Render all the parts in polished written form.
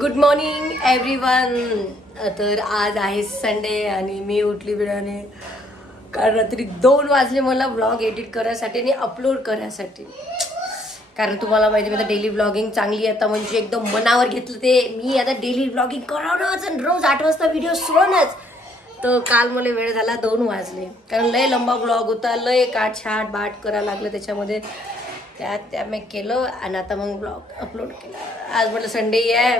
Good morning everyone. तर आज आहे संडे आणि मी उठली वेळाने कारण रात्री 2 वाजले मला व्लॉग एडिट करायसाठी आणि अपलोड करायसाठी. कारण तुम्हाला माहिती आहे डेली व्लॉगिंग चांगली आता म्हणजे एकदम मनावर घेतलं ते मी आता डेली व्लॉगिंग करावंच आणि रोज 8 वाजता व्हिडिओ सोडणंच. तर काल मला वेळ झाला 2 वाजले कारण लय लंबा व्लॉग होता, लय काटछाट बाट करायला लागलं त्याच्यामध्ये. त्या मी केलं आणि आता मग ब्लॉग अपलोड केला. आज म्हटलं संडे आहे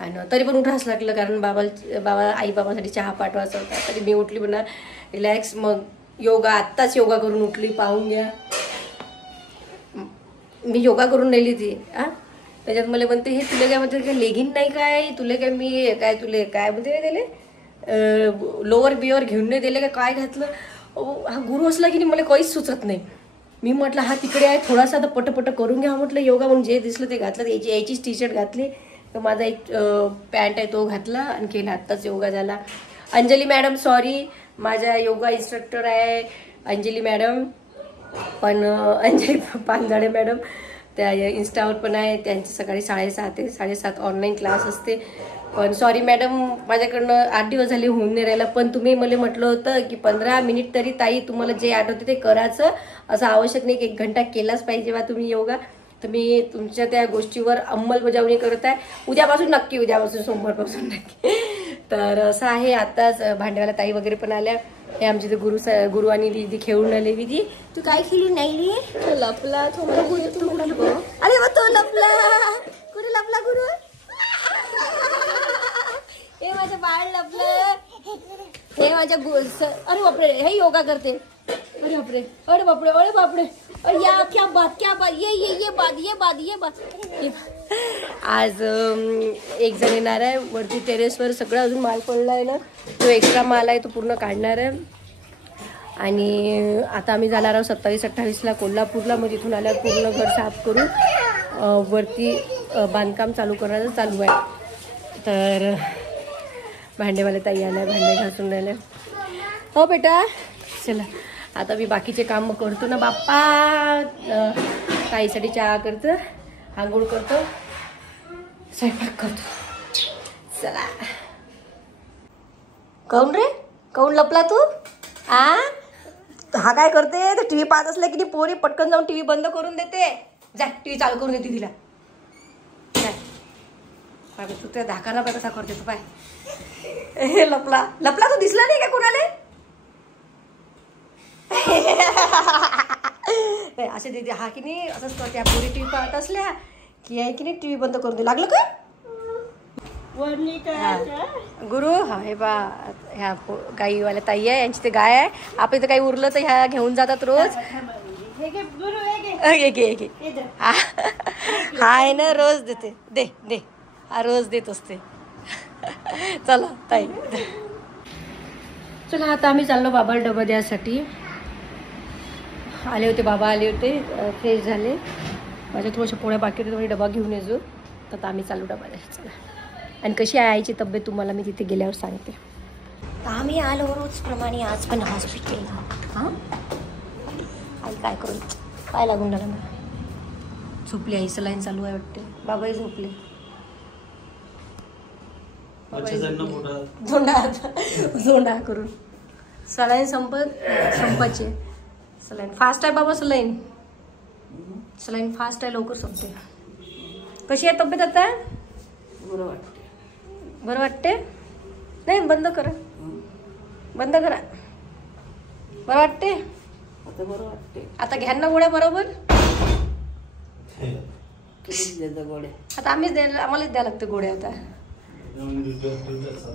आणि तरी पण उठावंच लागलं कारण आई बाबासाठी चहा पाठवायचा होता. तरी मी उठली म्हणा रिलॅक्स. मग योगा आत्ताच योगा करून उठली, पाहून घ्या. मी योगा करून नेली ती त्याच्यात मला म्हणते हे तुला काय म्हणते काय लेगिन नाही काय तुला काय मी काय तुले काय म्हणते दिले लोअर बिअर घेऊन नाही दिले काय घातलं. हा गुरु असला की नाही मला काहीच सुचत नाही. मी म्हटलं हा तिकडे आहे थोडासा आता पटपट करून घ्या म्हटलं योगा म्हणून जे दिसलं ते घातलं. याचीच टी शर्ट घातली तर माझा एक पॅन्ट आहे तो घातला आणि केला. आत्ताच योगा झाला. अंजली मॅडम सॉरी माझ्या योगा इन्स्ट्रक्टर आहे अंजली मॅडम, पण अंजली पानजाडे मॅडम त्या इन्स्टावर पण आहे. त्यांची सकाळी 6:30 ते 7:30 ऑनलाईन क्लास असते. पण सॉरी मॅडम माझ्याकडनं 8 दिवस झाले होऊन नाही राहिला. पण तुम्ही मला म्हटलं होतं की 15 मिनिट तरी ताई तुम्हाला जे आठवते ते करायचं, असं आवश्यक नाही की 1 घंटा केलाच पाहिजे बा तुम्ही योगा. तुम्ही तुमच्या त्या गोष्टीवर अंमलबजावणी करत आहे. उद्यापासून नक्की, उद्यापासून सोमवारपासून नक्की. तर असं आहे. आत्ताच भांडेवाला ताई वगैरे पण आल्या. हे आमचे ते गुरु आणि दीदी खेळून आले. दीदी तू काय खेळून नाही लपला तो मला अरे मग तो लपला कुठे लपला गुरु हे माझं बाळ लपलं. हे माझ्या अरे बापरे हे योगा करते. अरे बापरे अरे बापरे अरे बापरे या क्या बात ये बात. आज एक जण येणार आहे वरती टेरेसवर. सगळं अजून माल पडला आहे ना, तो एक्स्ट्रा माल आहे तो पूर्ण काढणार आहे. आणि आता आम्ही जाणार आहोत 27-28 कोल्हापूरला. मग तिथून आल्यावर पूर्ण घर साफ करून वरती बांधकाम चालू करायचं चालू आहे. तर भांडेवाले ताई आल्या, भांडे घासून राहिले. हो बेटा चला आता मी बाकीचे काम करतो ना बाप्पा. ताईसाठी चहा करतो, आंघोळ करतो, स्वयंपाक करतो. चला. काऊन रे काऊन लपला तू हा काय करते. तर टी व्ही पाहत असल्या की पोरी पटकन जाऊन टीव्ही बंद करून देते. जा टीव्ही चालू करून देते तिला. काय तू त्या धाकाना काय कसा करते तू पाय. हे लपला तू दिसला नाही का कुणाला. असे दीदी हा की नाही असंच करते. पोरी टीव्ही पाहत असल्या की आहे की नाही टीव्ही बंद करून दे. लागलं का गुरु. हा हे बा ह्या गाईवाल्या ताई आहे यांची ते गाय आहे. आपण इथं काही उरलं तर ह्या घेऊन जातात रोज. हा आहे ना रोज देते. दे हा रोज देत असते. चला ताई चला आता आम्ही चाललो बाबाला डबा द्यासाठी. आले होते बाबा आले होते फ्रेश झाले. माझ्या थोड्याशा पोळ्या बाकी होते थोडी डबा घेऊन येजो. तर आम्ही चालू डबा द्यायचा. आणि कशी आहे आईची तब्येत तुम्हाला मी तिथे गेल्यावर सांगते. आम्ही आलो रोजप्रमाणे आज पण हॉस्पिटलला. हां आई काय करू काय लागून राहिलं मला. झोपली आई. सलाईन चालू आहे वाटते. बाबाही झोपले. झोंडा करून सलाईन संपायचे. सलाईन फास्ट आहे बाबा. सलाईन फास्ट आहे लवकर संपते. कशी आहे तब्येत आता. बरं वाटते नाही. बंद करा बरं वाटते. आता घ्या ना गोळ्या बरोबर. आता आम्हालाच द्या लागते गोळ्या. आता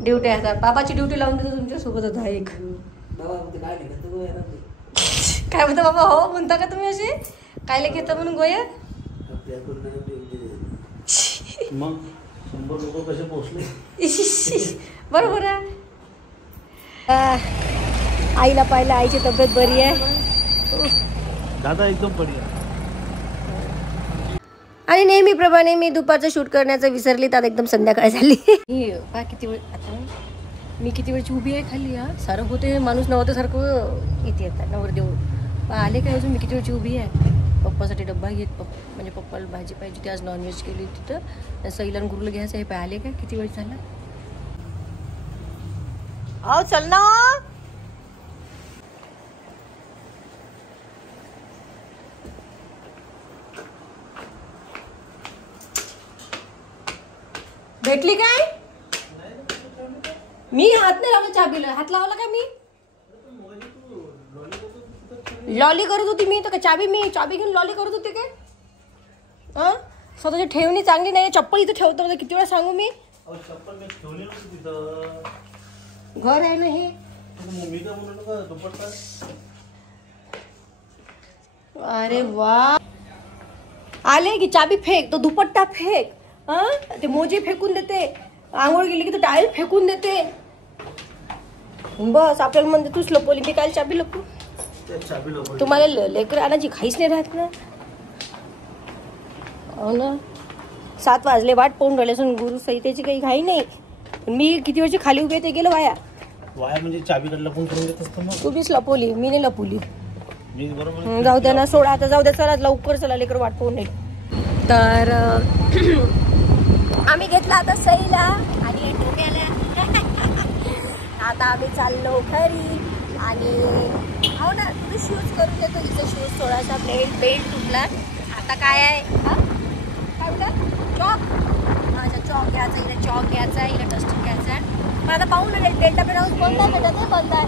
ड्युटी आता बाबाची ड्युटी लावून देतो तुमच्या सोबत. आता एक काय म्हणता बाबा. हो म्हणता का तुम्ही असे कायले घेता म्हणून गोळ्या. बरोबर आहे. आईला पाहिलं आईची तब्येत बरी आहे दादा एकदम बढिया. आणि नेहमीप्रमाणे मी दुपारचं शूट करण्याचं विसरली. तर एकदम संध्याकाळ झाली. किती वेळ आता मी किती वेळची उभी आहे खाली. सारं होते माणूस नव्हतं सारखं इथे येतात नवरदेव आले काय अजून. मी किती वेळची उभी आहे. पप्पासाठी डब्बा घेत म्हणजे पप्पाला भाजी पाहिजे. ती आज नॉनव्हेज केली तिथं. सईला गुरुला घ्यायचं हे पाहिले का किती वेळ झाला. हो चल ना. भेटली काय? मी हात नाही लावला चाबीला. हात लावला का मी? लॉली करत होती मी तर चाबी घेऊन लॉली करत होते काय? स्वतःची ठेवणी चांगली नाही. चप्पल इथं ठेवतो किती वेळा सांगू मी. घर आहे ना हे. अरे वा. आले की चाबी फेक, तो दुपट्टा फेक, ते मोजे फेकून देते. आंघोळ गेली की तो टाईल फेकून देते. बस आपल्याला म्हणते तूच लपवली. मी काय चाबी लपू. तुम्हाला लेकर आणायची घाईच नाही राहत ना. हो ना. 7 वाजले वाट पाहून राहिले असून गुरु सहितेची काही घाई नाही. मी किती वेळची खाली उभी ते गेलं वाया म्हणजे चाबी लपून करून देत असतो ना. तुम्हीच लपवली, मी नाही लपवली. जाऊ द्या ना, सोडा आता. जाऊ द्या, चला लवकर चला, लेकर वाट पाहून नाही. तर आम्ही घेतला आता सईला आणि डोक्याला. आता आम्ही चाललो घरी. आणि हो ना, तुम्ही शूज करून देतो. तिचा शूज थोडासा बेल्ट तुटला. आता काय आहे काय बोला, चॉक. माझा चॉक घ्यायचा, इला चॉक घ्यायचा, इला डस्टिंग घ्यायचा. पण आता पाहून ना, डेल्टा पेन हाऊस बंद आहे बेटा. ते बंद आहे.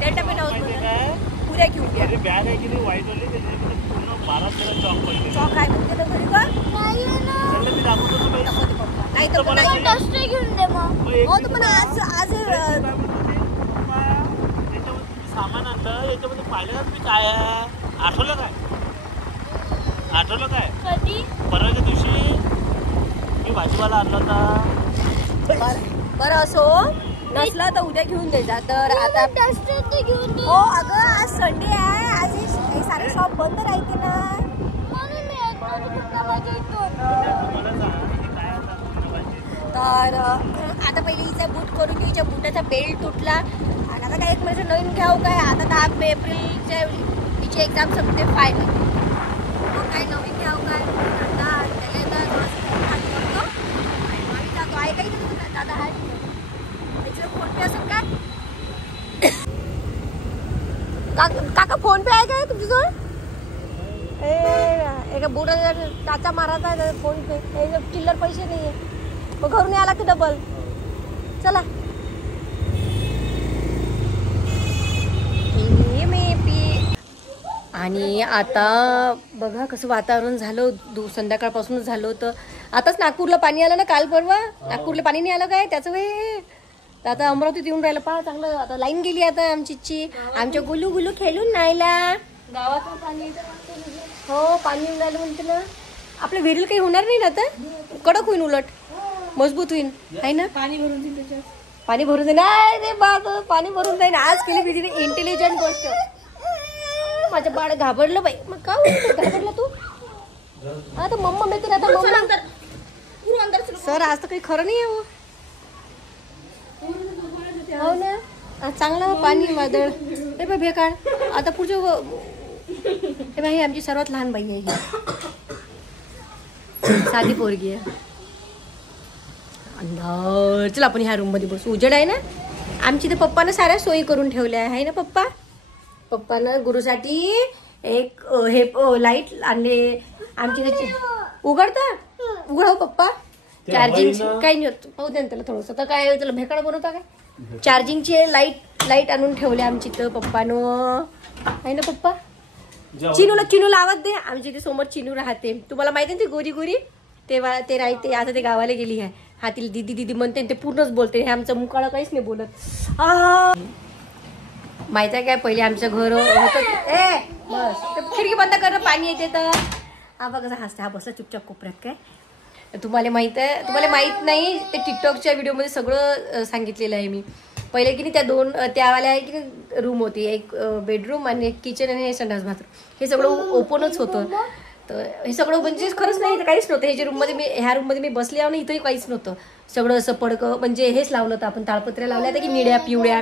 डेल्टा पेन हाऊस बंद आहे. पुऱ्या घेऊन घ्या. बॅग आहे की नाही व्हाईट वाली, पूर्ण 12 चॉक पडले. चॉक आहे पण गेलं घरी का नाही तर डस्टिंग घेऊन दे मग. हो तर पण आज सामान आणलं याच्यामध्ये पाहिलं मी काय आहे. आठवलं काय कधी? परवाच्या दिवशी मी भाजीवाला आणला होता. बरं असो, नसला तर उद्या घेऊन द्यायचा. तर आता डस्टर घेऊन दे. हो अगं, आज संडे आहे. आज हे सारे शॉप बंद राहते ना. म्हणून मी येतो, कुठला वाजा येतो. तर आता पहिले हिचा बूट करून घेऊ. हिच्या बुटाचा बेल्ट तुटला. आणि आता काय एक महिन्याचं नवीन घ्यावं काय. आता 10 एप्रिलच्या हिची एक्झाम संपते फायनल. काय नवीन घ्यावं काय. आता त्याला जातो आहे काही दादा आहे त्याच्याला फोन पे असेल काय. काका फोन पे आहे काय तुमच्याजवळ. एका बुटाचा टाचा मारायचा फोन पे. चिल्लर पैसे नाही आहे. मग घरून यायला लागते डबल. चला आणि आता बघा कसं वातावरण झालं. संध्याकाळपासूनच झालं होतं. आताच नागपूरला पाणी आलं ना, काल परवा. नागपूरला पाणी नाही आलं काय त्याचं वे. तर आता अमरावतीत येऊन राहिलं पहा चांगलं. आता लाईन गेली आता आमची. आमच्या गुलू गुलू खेळून नाहीला. गावात पाणी हो पाणी येऊन राहिलं म्हणते ना. आपल्या विहिरीला काही होणार नाही ना आता. कडक होईन, उलट मजबूत होईन आहे ना. पाणी भरून दे त्याच्यात. पाणी भरून दे. नाही रे बाप, पाणी भरून जाईन. आज केली विधीने इंटेलिजंट गोष्ट. माझं बाळ घाबरलं बाई. मग का घाबरला तू. आता मम्मा मिळते ना. आता मम्मा सर आज तर काही खरं नाही आहे हो ना. आज चांगलं पाणी वादळ. हे बाई बेकार. आता पुढच्या हे बाई आमची सर्वात लहान बाई आहे ही. साधी पोरगी आहे. अंधार. चला आपण ह्या रूम मध्ये बसू. उजेड आहे ना. आमची तर पप्पानं साऱ्या सोयी करून ठेवल्या आहे ना. पप्पानं गुरुसाठी एक हे लाईट आणले. आमची त्याची उघडता उघडाव पप्पा. चार्जिंग काही नाही पाहू दे ना त्याला थोडंसं. तर काय त्याला भेकाड बनवता काय. चार्जिंगचे लाईट आणून ठेवले आमची तर पप्पानं आहे ना. पप्पा चिनूला आवाज दे. आमच्या इथे समोर चिनू राहते. तुम्हाला माहिती ना ती गोरी गोरी तेव्हा ते राहते. आता ते गावाला गेली आहे. हा तिला दीदी दीदी म्हणते. ते पूर्णच बोलते. हे आमचं मुकाळं काहीच नाही बोलत. माहित आहे काय पहिले आमचं घर होतं. बस खिडकी बंद कर, पाणी येते तर. हा बघा कसं हसते. हा बसला चुपचाप कोपऱ्यात. काय तुम्हाला माहित आहे. तुम्हाला माहित नाही ते टिकटॉकच्या व्हिडिओमध्ये सगळं सांगितलेलं आहे मी. पहिले की नाही त्यावाल्या आहे की रूम होती. एक बेडरूम आणि एक किचन आणि संडास बाथरूम. हे सगळं ओपनच होतं. तर हे सगळं म्हणजे खरंच नाही काहीच नव्हतं. हे जे ह्या रूममध्ये मी बसले आहे ना, इथंही काहीच नव्हतं. सगळं असं पडकं म्हणजे हेच लावलं होतं आपण. ताळपत्र्या लावल्या होत्या की निळ्या पिवळ्या.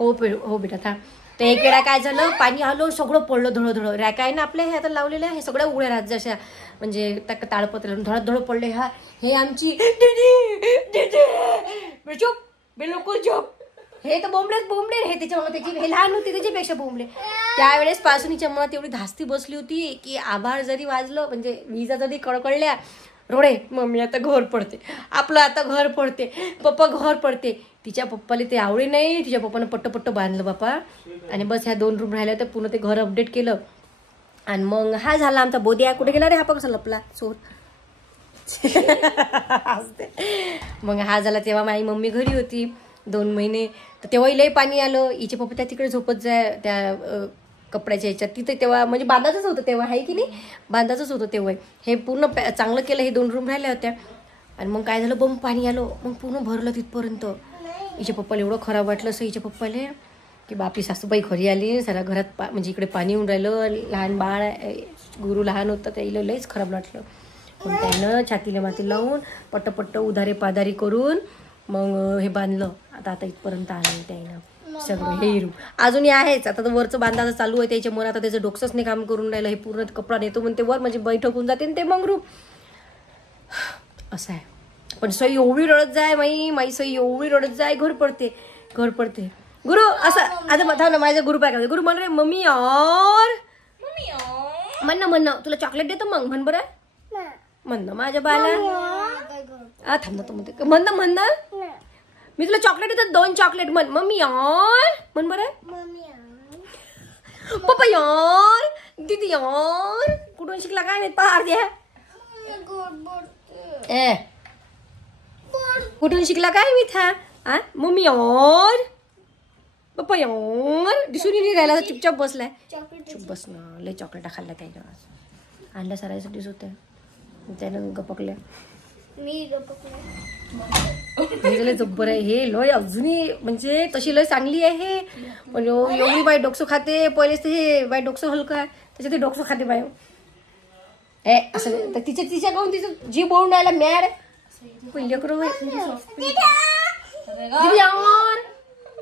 हो बेटा था. तर एक वेळा काय झालं, पाणी आलं, सगळं पडलं धुळं. रॅक आहे ना आपल्या हे आता लावलेलं आहे, हे सगळ्या उघड्या राहत जशा म्हणजे ताडपत्र धुळं पडले. हे आमची चुप बिलकुल चुप. हे तर बोंबले हे त्याच्यामुळे त्याची हे लहान होती त्याच्यापेक्षा बोंबले. त्यावेळेस पासून हिच्या मनात एवढी धास्ती बसली होती की आभाळ जरी वाजलं म्हणजे विजा जरी कळकळल्या, रोडे मम्मी आता घर पडते, आपलं आता घर पडते, पप्पा घर पडते. तिच्या पप्पाला ते आवडे नाही, तिच्या पप्पानं पट्ट बांधलं बापा. आणि बस ह्या 2 रूम राहिल्या तर पुन्हा ते घर अपडेट केलं. आणि मग हा झाला आमचा बोद्या. कुठे गेला रे हा पकसा लपला चोर. मग हा झाला तेव्हा माझी मम्मी घरी होती 2 महिने. तर तेव्हाही लय पाणी आलं. हिचे पप्पा त्या तिकडे झोपत जाय त्या कपड्याच्या ह्याच्यात. तिथे तेव्हा म्हणजे बांधाचंच होतं तेव्हा, आहे की नाही, बांधाचंच होतं तेव्हा. हे पूर्ण चांगलं केलं. हे 2 रूम राहिल्या होत्या. आणि मग काय झालं, बंब पाणी आलं, मग पूर्ण भरलं तिथपर्यंत. हिच्या पप्पाला एवढं खराब वाटलं असं हिच्या पप्पाला की बापी सासूबाई घरी आली, सारा घरात म्हणजे इकडे पाणी येऊन राहिलं, लहान बाळ गुरु लहान होतं, त्याला लईच खराब वाटलं. पण त्यानं छातीला माती लावून पट्ट उधारे पाधारी करून मग हे बांधलं. आता इथपर्यंत आलं त्यानं सगळं. हे रूम अजूनही आहेच. आता तर वरचं बांधायचं चालू आहे त्याच्यामुळे आता त्याचं डोकसंच नाही काम करून राहिलं. हे पूर्ण कपडा नेतो म्हणते वर, म्हणजे बैठक होऊन जाते ते मग रूम असं आहे. पण सई एवढी रडत जाय, माई सई एवढी रडत जाय, घर पडते. गुरु असं आता बघा ना, माझ्या गुरु काय गुरु म्हण रे मम्मी यार, म्हण ना तुला चॉकलेट देतो मग, म्हण बरं म्हण ना माझ्या बाला. थांब ना तू म्हणते म्हण ना, मी तुला चॉकलेट देतो 2 चॉकलेट. म्हण मम्मी यार, म्हण बरं पप्पा यार, दीदी यार. कुठून शिकला काय नाही पहार द्या. कुठून शिकला काय मी था. मम्मी यार, पप्पा यार. दिसून नाही राहिला, चुपचाप बसलाय. चुप बस ना, लय चॉकलेटा खाल्ल्या त्याच्या आणल्या सरायसाठीच होत्या, त्यानं गपकल्या. मी जब्बर आहे हे लय, अजूनही म्हणजे तशी लय चांगली आहे हे. पण एवढी बाई डोकसं खाते. पहिलेच ते हे बाई डोकसं हलकं आहे त्याच्यात ते डोकसं खाते बाई. हे असं तिच्या काहून तिचं जीव बोलून राहिला मॅड. लेकरू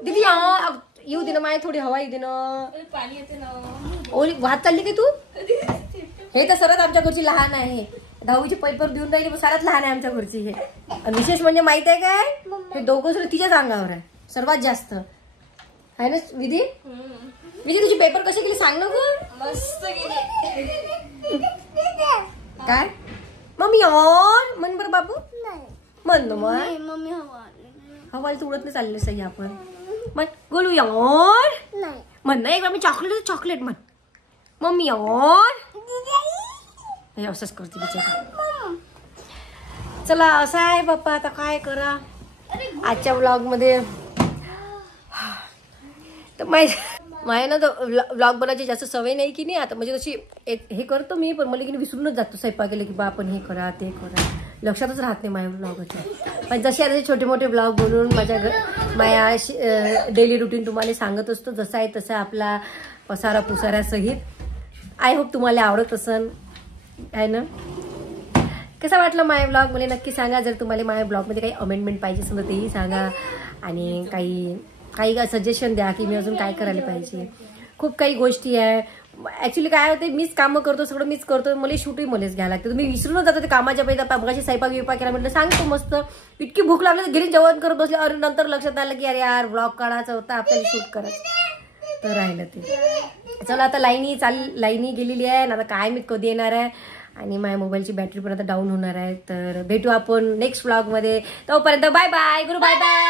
दीदी यार येऊ दे ना, माय थोडी हवा येऊ दे ना. पाणी येते ना. ओली वाहत चालली काय तू. हे तर सरच आमच्या घरची लहान आहे, 10वीचे पेपर देऊन राहिली, पण सर्वात लहान आहे आमच्या घरची. हे आणि विशेष म्हणजे माहित आहे काय, हे दोघं तिच्याच अंगावर आहे सर्वात जास्त आहे ना. विधी तुझे पेपर कसे गेले सांग ना ग. मस्त गेले. काय मम्मी यार म्हण बरं बाबू. म्हण ना मग. मम्मी हवाला तर उडत नाही चालले सही आपण. मग गोलू यार म्हण ना एक. मी चॉकलेट म्हण मम्मी यार. हे असंच करते बिचारी. चला असं आहे बाप्पा, आता काय करा. आजच्या ब्लॉग मध्ये तर माय ना ब्लॉग बनायची जास्त सवय नाही की नाही. आता म्हणजे तशी हे करतो मी, पण मला की विसरूनच जातो स्वयंपाक केलं की बा आपण हे करा ते करा, लक्षातच राहत नाही माझ्या ब्लॉगच्या. पण जसे आता छोटे मोठे ब्लॉग बनवून माझ्या डेली रुटीन तुम्हाला सांगत असतो, जसा आहे तसा आपला पसारा पुसाऱ्यासहित. आय होप तुम्हाला आवडत असन आहे ना. कसा वाटलं माझ्या ब्लॉग मला नक्की सांगा. जर तुम्हाला माझ्या ब्लॉगमध्ये काही अमेंडमेंट पाहिजे असेल तर तेही सांगा. आणि काही सजेशन द्या की मी अजून काय करायला पाहिजे. खूप काही गोष्टी आहे. ॲक्च्युली काय होते, मीच कामं करतो, सगळं मीच करतो, मला शूटही मलाच घ्यायला लागतं. तुम्ही विसरूनच जातो ते कामाच्या पैदा. मगाशी स्वयंपाक केला म्हटलं सांगतो मस्त, इतकी भूक लागली तर घरी जेवण करत बसले. अरे नंतर लक्षात आलं की अरे यार ब्लॉग काढायचा होता आपल्याला, शूट करायचं तर राहिलं ते. चला आता लाईनी गेलेली आहे ना, आता काय मी कधी येणार आहे. आणि माझ्या मोबाईलची बॅटरी पण आता डाऊन होणार आहे. तर भेटू आपण नेक्स्ट ब्लॉगमध्ये. तोपर्यंत बाय बाय गुरु, बाय बाय.